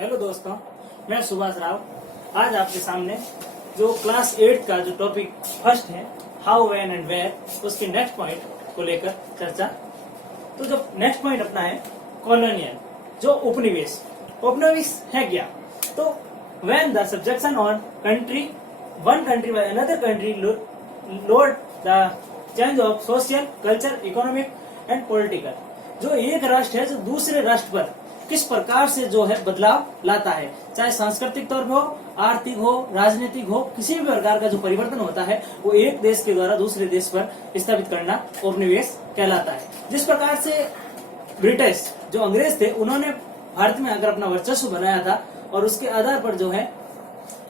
Hello दोस्तों, मैं सुभाष राव। आज आपके सामने जो क्लास 8 का जो टॉपिक फर्स्ट है, हाउ, व्हेन एंड वेयर, उसके नेक्स्ट पॉइंट को लेकर चर्चा। तो जो नेक्स्ट पॉइंट अपना है कॉलोनियल, जो उपनिवेश। उपनिवेश है क्या? तो when the subjection on country, one country by another country load the change of social, culture, economic and political. जो एक राष्ट्र है जो दूसरे राष्ट्र पर किस प्रकार से जो है बदलाव लाता है, चाहे सांस्कृतिक तौर पर हो, आर्थिक हो, राजनीतिक हो, किसी भी प्रकार का जो परिवर्तन होता है वो एक देश के द्वारा दूसरे देश पर स्थापित करना उपनिवेश कहलाता है। जिस प्रकार से ब्रिटिश जो अंग्रेज थे उन्होंने भारत में आकर अपना वर्चस्व बनाया था और उसके आधार पर जो है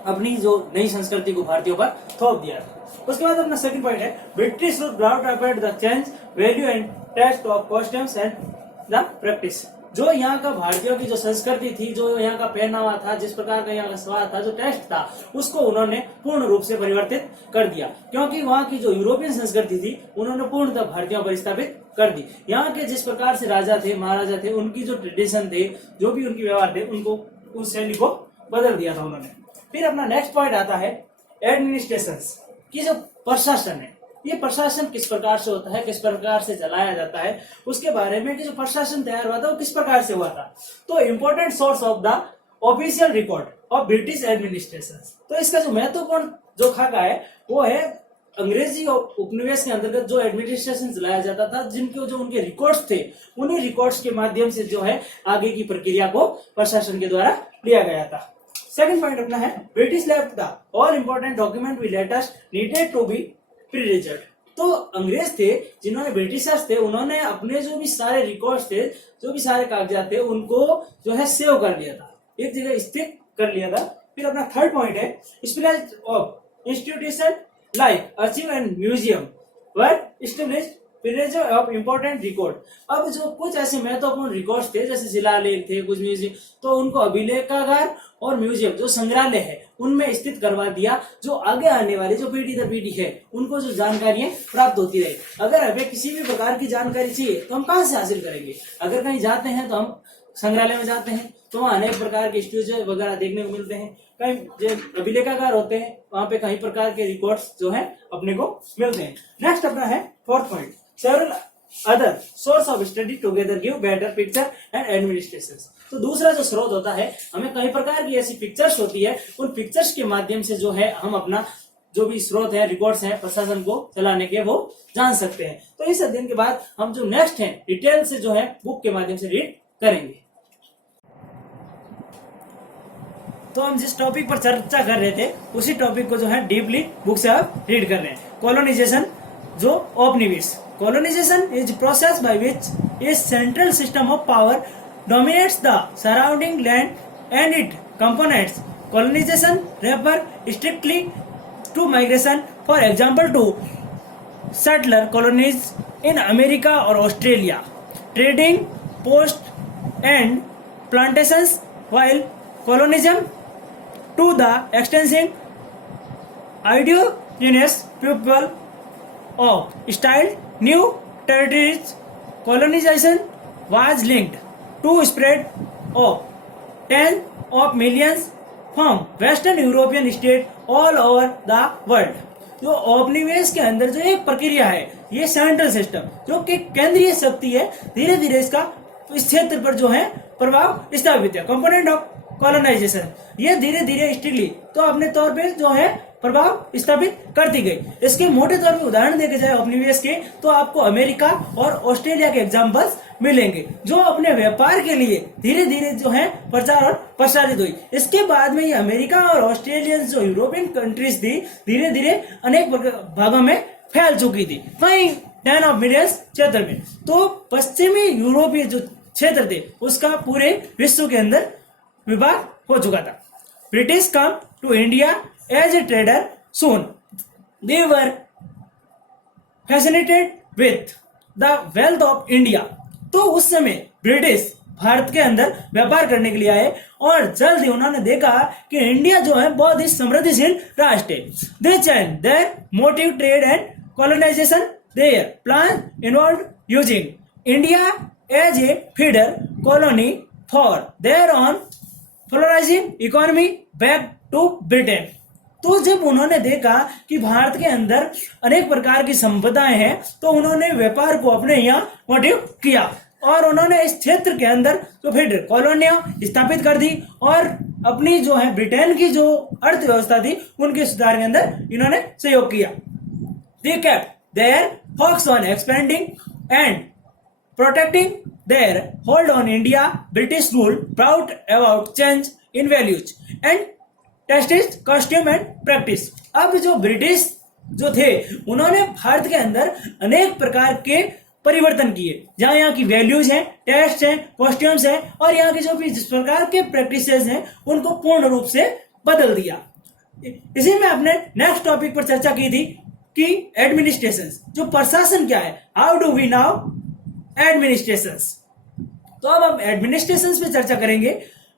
अपनी जो नई संस्कृति को भारतीयों पर थोप दिया था। उसके बाद अपना सेकंड पॉइंट है British rule brought about the change value and taste of customs and the practice. जो यहाँ का भारतीयों की जो संस्कृति थी, जो यहाँ का पहनावा था, जिस प्रकार का यहाँ का स्वाद था, जो टेस्ट था, उसको उन्होंने पूर्ण रूप से परिवर्तित कर दिया। क्योंकि वहाँ की जो यूरोपियन संस्कृति थी उन्होंने पूर्णतः भारतीयों पर स्थापित कर दी। यहाँ के जिस प्रकार से राजा थे, महाराजा थे, उनकी जो ट्रेडिशन थे, जो भी उनकी व्यवहार थे, उनको उस शैली को बदल दिया था उन्होंने। फिर अपना नेक्स्ट पॉइंट आता है एडमिनिस्ट्रेशन की जो प्रशासन है। ये प्रशासन किस प्रकार से होता है, किस प्रकार से चलाया जाता है, उसके बारे में कि जो प्रशासन तैयार हुआ था वो किस प्रकार से हुआ था। तो important source of the official record of British administration. तो इसका जो महत्वपूर्ण जो खाका है वो है अंग्रेजी उपनिवेश के अंतर्गत जो एडमिनिस्ट्रेशन चलाया जाता था, जिनके जो उनके रिकॉर्ड्स थे, उन्हीं रिकॉर्ड्स के माध्यम से जो है आगे की प्रक्रिया को प्रशासन के द्वारा लिया गया था। सेकंड पॉइंट अपना है British left the all important document we latest needed to be preserved. तो अंग्रेज थे, जिन्होंने ब्रिटिशर्स थे, उन्होंने अपने जो भी सारे रिकॉर्ड्स थे, जो भी सारे कागजात थे, उनको जो है सेव कर लिया था, एक जगह स्थित कर लिया था। फिर अपना थर्ड पॉइंट है specialised of institution like archive and museum were established preserve of important record. अब जो कुछ ऐसे महत्वपूर्ण रिकॉर्ड्स थे, जैसे शिलालेख थे, कुछ म्यूजियम, तो उनको अभिलेखागार और म्यूजियम जो संग्रहालय है उनमें स्थित करवा दिया, जो आगे आने वाली जो पीढ़ी दर पीढ़ी है उनको जो जानकारियां प्राप्त होती रहे। अगर हमें किसी भी प्रकार की जानकारी चाहिए तो हम कहाँ से हासिल करेंगे? अगर कहीं जाते हैं तो हम संग्रहालय में जाते हैं, तो वहाँ अनेक प्रकार के स्टैच्यू वगैरह देखने को मिलते हैं। कहीं जो अभिलेखागार होते हैं वहाँ पे कई प्रकार के रिकॉर्ड्स जो है अपने को मिलते हैं। नेक्स्ट अपना है fourth point several other source of study together give better picture and administration. तो दूसरा जो स्रोत होता है, हमें कई प्रकार की ऐसी पिक्चर्स होती है, उन पिक्चर्स के माध्यम से जो है हम अपना जो भी स्रोत है, रिकॉर्ड्स हैं प्रशासन को चलाने के, वो जान सकते हैं। तो इस अध्ययन के बाद हम जो नेक्स्ट है डिटेल से जो है बुक के माध्यम से रीड करेंगे। तो हम जिस टॉपिक पर चर्चा कर रहे थे उसी टॉपिक को जो है डीपली बुक से आप रीड कर रहे हैं। कॉलोनाइजेशन, जो उपनिवेश। Colonization is process by which a central system of power dominates the surrounding land and its components. Colonization refer strictly to migration, for example, to settler colonies in America or Australia, trading posts and plantations, while colonialism to the extensive indigenous people of style new territories. Colonization was linked to spread of tens of millions from Western European states all over the world. जो औपनिवेश के अंदर जो एक प्रक्रिया है, ये central system जो कि केंद्रीय शक्ति है, धीरे धीरे इसका इस क्षेत्र पर जो है प्रभाव स्थापित है। कंपोनेंट ऑफ कॉलोनाइजेशन, ये धीरे धीरे स्ट्रिक्टली तो अपने तौर पे जो है प्रभाव स्थापित करती गई। इसके मोटे तौर पे उदाहरण देखे जाए उपनिवेश के, तो आपको अमेरिका और ऑस्ट्रेलिया के एग्जांपल्स मिलेंगे, जो अपने व्यापार के लिए धीरे धीरे जो है प्रचार और प्रसारित हुई। इसके बाद में ये अमेरिका और ऑस्ट्रेलियन जो यूरोपियन कंट्रीज थी, धीरे धीरे अनेक भागों में फैल चुकी थी, कई 10 ऑफ मिलियंस क्षेत्र में। तो पश्चिमी यूरोपीय जो क्षेत्र थे उसका पूरे विश्व के अंदर विभाग हो चुका था। British come to India as a trader soon. They were fascinated with the wealth of India. तो उस समय ब्रिटिश भारत के अंदर व्यापार करने के लिए आए और जल्द ही उन्होंने देखा कि इंडिया जो है बहुत ही समृद्धिशील राष्ट्र है। They changed their motive trade and colonization. Their plan involved using India as a feeder colony for their own flourishing economy back to Britain. तो जब उन्होंने देखा कि भारत के अंदर अनेक प्रकार की संपदाएं हैं, तो उन्होंने व्यापार को अपने यहाँ मोटिव किया और उन्होंने इस क्षेत्र के अंदर तो फिर कॉलोनियां स्थापित कर दी और अपनी जो है ब्रिटेन की जो अर्थव्यवस्था थी उनके सुधार के अंदर इन्होंने सहयोग किया। They kept their focus on expanding and protecting their hold on India. British rule brought about change in values and tastes, costume and practice. अब जो ब्रिटिश जो थे उन्होंने भारत के अंदर अनेक प्रकार के परिवर्तन किए, जहां यहाँ की वैल्यूज हैं, टेस्ट हैं, कॉस्ट्यूम्स हैं और यहाँ के जो भी जिस प्रकार के प्रैक्टिसेस हैं उनको पूर्ण रूप से बदल दिया। इसी में आपने नेक्स्ट टॉपिक पर चर्चा की थी कि एडमिनिस्ट्रेशन, जो प्रशासन क्या है, how do we now administration. तो अब हम एडमिनिस्ट्रेशन पे चर्चा करेंगे।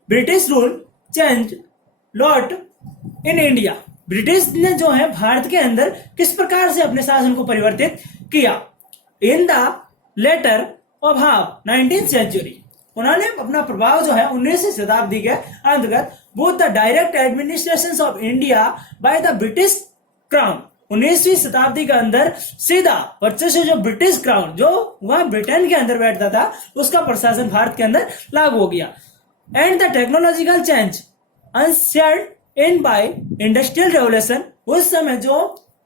British rule change lot in India. British ने जो है भारत के अंदर किस प्रकार से अपने शासन को परिवर्तित किया। In the latter of half 19th century, उन्होंने अपना प्रभाव जो है 19वीं शताब्दी के अंतर्गत both the direct administration of India by the British crown, 19वीं शताब्दी के अंदर सीधा वर्चस्व जो ब्रिटिश क्राउन जो वहां ब्रिटेन के अंदर बैठता था उसका प्रशासन भारत के अंदर लागू हो गया। And the technological change ushered in by industrial revolution, उस समय जो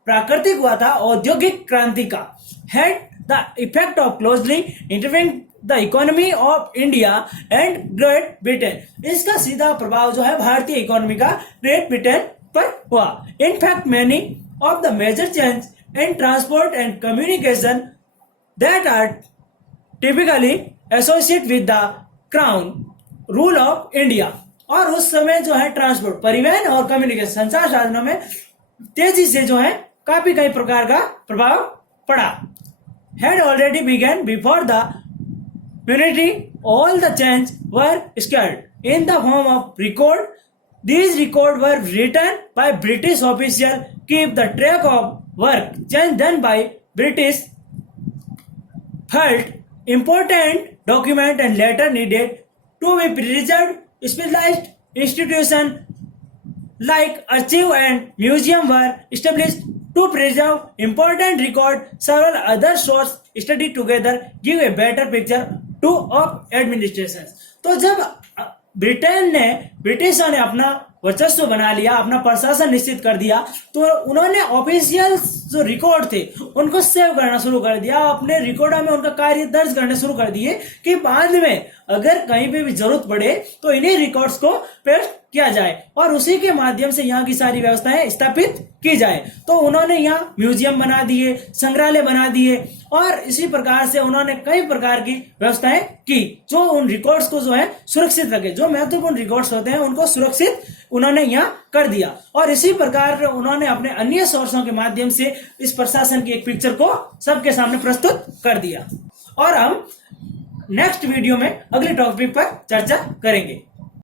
प्राकृतिक हुआ था औद्योगिक क्रांति का, had the effect of closely interweaving the economy of India and Great Britain. इसका सीधा प्रभाव जो है भारतीय इकोनॉमी का ग्रेट ब्रिटेन पर हुआ। In fact many of the major change in transport and communication that are typically associated with the crown rule of India। और उस समय जो है ट्रांसपोर्ट, परिवहन और कम्युनिकेशन, संचार साधनों में तेजी से जो है काफी कई प्रकार का प्रभाव पड़ा। had already begun before the unity, all the change were scattered in the form of record. These records were written by British officials, keep the track of work change done by British, felt important document and later needed to be preserved. Specialized institutions like archive and museum were established to preserve important record. Several other sources studied together give a better picture to of administration। तो जब ब्रिटिशों ने अपना वर्चस्व बना लिया, अपना प्रशासन निश्चित कर दिया, तो उन्होंने ऑफिशियल जो रिकॉर्ड थे उनको सेव करना शुरू कर दिया, अपने रिकॉर्ड में उनका कार्य दर्ज करने शुरू कर दिए कि बाद में अगर कहीं पे भी जरूरत पड़े तो इन्हीं रिकॉर्ड्स को पेश किया जाए और उसी के माध्यम से यहाँ की सारी व्यवस्थाएं स्थापित की जाए। तो उन्होंने यहाँ म्यूजियम बना दिए, संग्रहालय बना दिए और इसी प्रकार से उन्होंने कई प्रकार की व्यवस्थाएं की जो उन रिकॉर्ड्स को जो है सुरक्षित रखे। जो महत्वपूर्ण रिकॉर्ड्स होते हैं उनको सुरक्षित उन्होंने यहाँ कर दिया और इसी प्रकार उन्होंने अपने अन्य सोर्सों के माध्यम से इस प्रशासन की एक पिक्चर को सबके सामने प्रस्तुत कर दिया। और हम नेक्स्ट वीडियो में अगले टॉपिक पर चर्चा करेंगे।